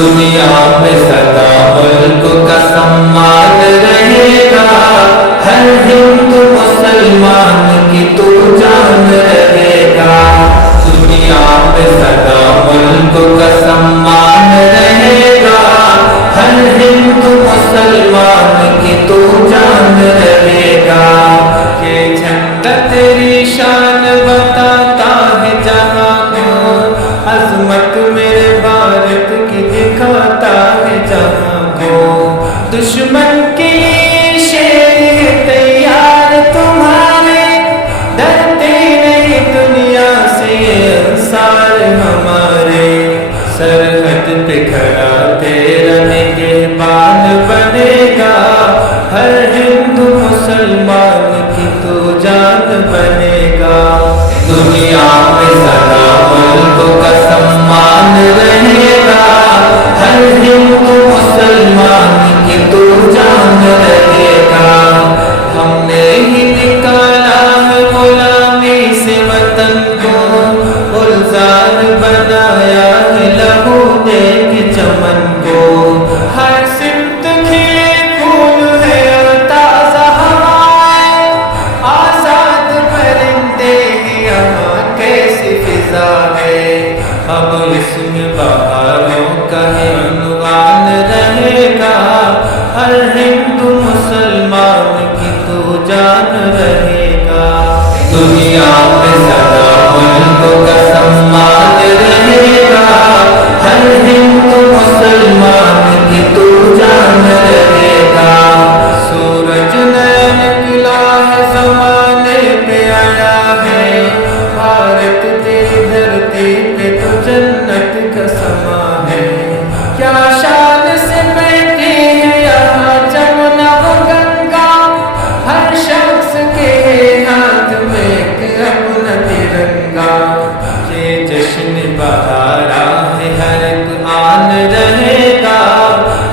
دنیا میں سدا ملک کا سمان رہے گا، ہر ہندو مسلمان کی تو جان رہے گا۔ دنیا میں سدا ملک کا سمان رہے گا، ہر ہندو مسلمان کی تو جان رہے گا۔ یہ جھنڈا تیری شان بتاتا ہے جہاں کو، عظمت میرے بھارت کی دکھاتا ہے جہاں کو۔ دشمن کے لیے شیر تیار تمہارے، ڈرتے نہیں دنیا سے یہ انصار ہمارے۔ سرحد پہ کھڑا تیرا نگہبان بنے گا، ہر ہندو مسلمان کی تو جان بنے گا۔ دنیا میں سدا ملک کا سمان رہے گا، ہر ہندو مسلمان کی تو جان رہے گا۔ ہم نے ہی نکالا ہے غلامی سے وطن کو، گلزار بنایا ہے لہو دے کے چمن کو۔ ہر سمت کھلے پھول ہے اور تازہ ہوائیں، آزاد پرندے ہیں یہاں کیسی فضا ہے۔ اب اس میں بہاروں کا عنوان رہے گا، ہر ہندو مسلمان کی تو جان رہے گا۔ دنیا میں سدا ملک کا سمان رہے گا، ہر ہندو مسلمان کی تو جان رہے گا۔ سورج نیا نکلا ہے زمانے پہ آیا ہے، بھارت تیری دھرتی پہ تو جنت کا سما ہے۔ کیا شان سے بیٹھی ہے یہاں جمنا و گنگا، ہر شخص کے ہاتھ میں ایک اپنا ترنگا۔ یہ جشن بہارا ہے ہر ایک آن رہے گا،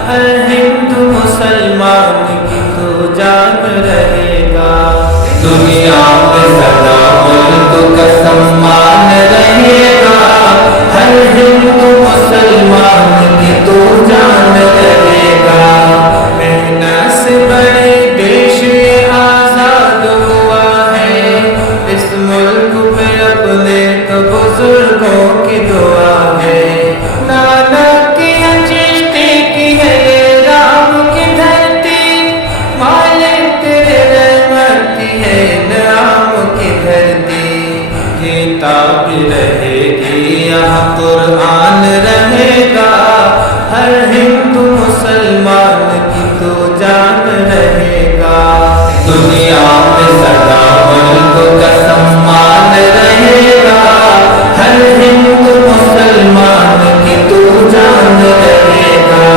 ہر ہندو مسلمان کی تو جان رہے گا۔ دنیا میں سدا ملک کا سمان رہے گا، ہر ہندو مسلمان کی تو جان رہے گا۔ محنت سے بڑے دیش یہ آزاد ہوا ہے، اس ملک پہ اپنے تو بزرگوں کی دعا ہے۔ نانک کی چشتی کی ہے یہ رام کی دھرتی، مالک تیرے رحمت کی ہے نام کی دھرتی۔ کتاب رہے گی یہاں قرآن رہے گا، ہر ہندو مسلمان کی تو جان رہے گا۔ دنیا میں سدا ملک کا سمان رہے گا، ہر ہندو مسلمان کی تو جان رہے گا۔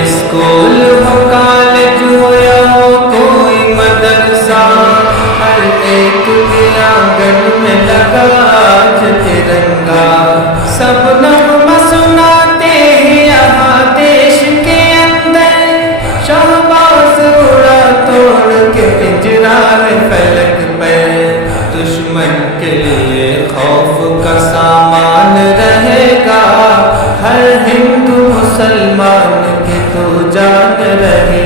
اسکول ہو کالج ہو یا ہو کوئی مدرسہ، ہر ایک کے آنگن میں لگا آج ترنگا۔ سب نغمہ سناتے ہیں یہاں دیش کے اندر، شہباز اڑا توڑ کے پنجرا ہے فلک پہ۔ دشمن کے لیے خوف کا سامان رہے گا، ہر ہندو مسلمان کی تو جان رہے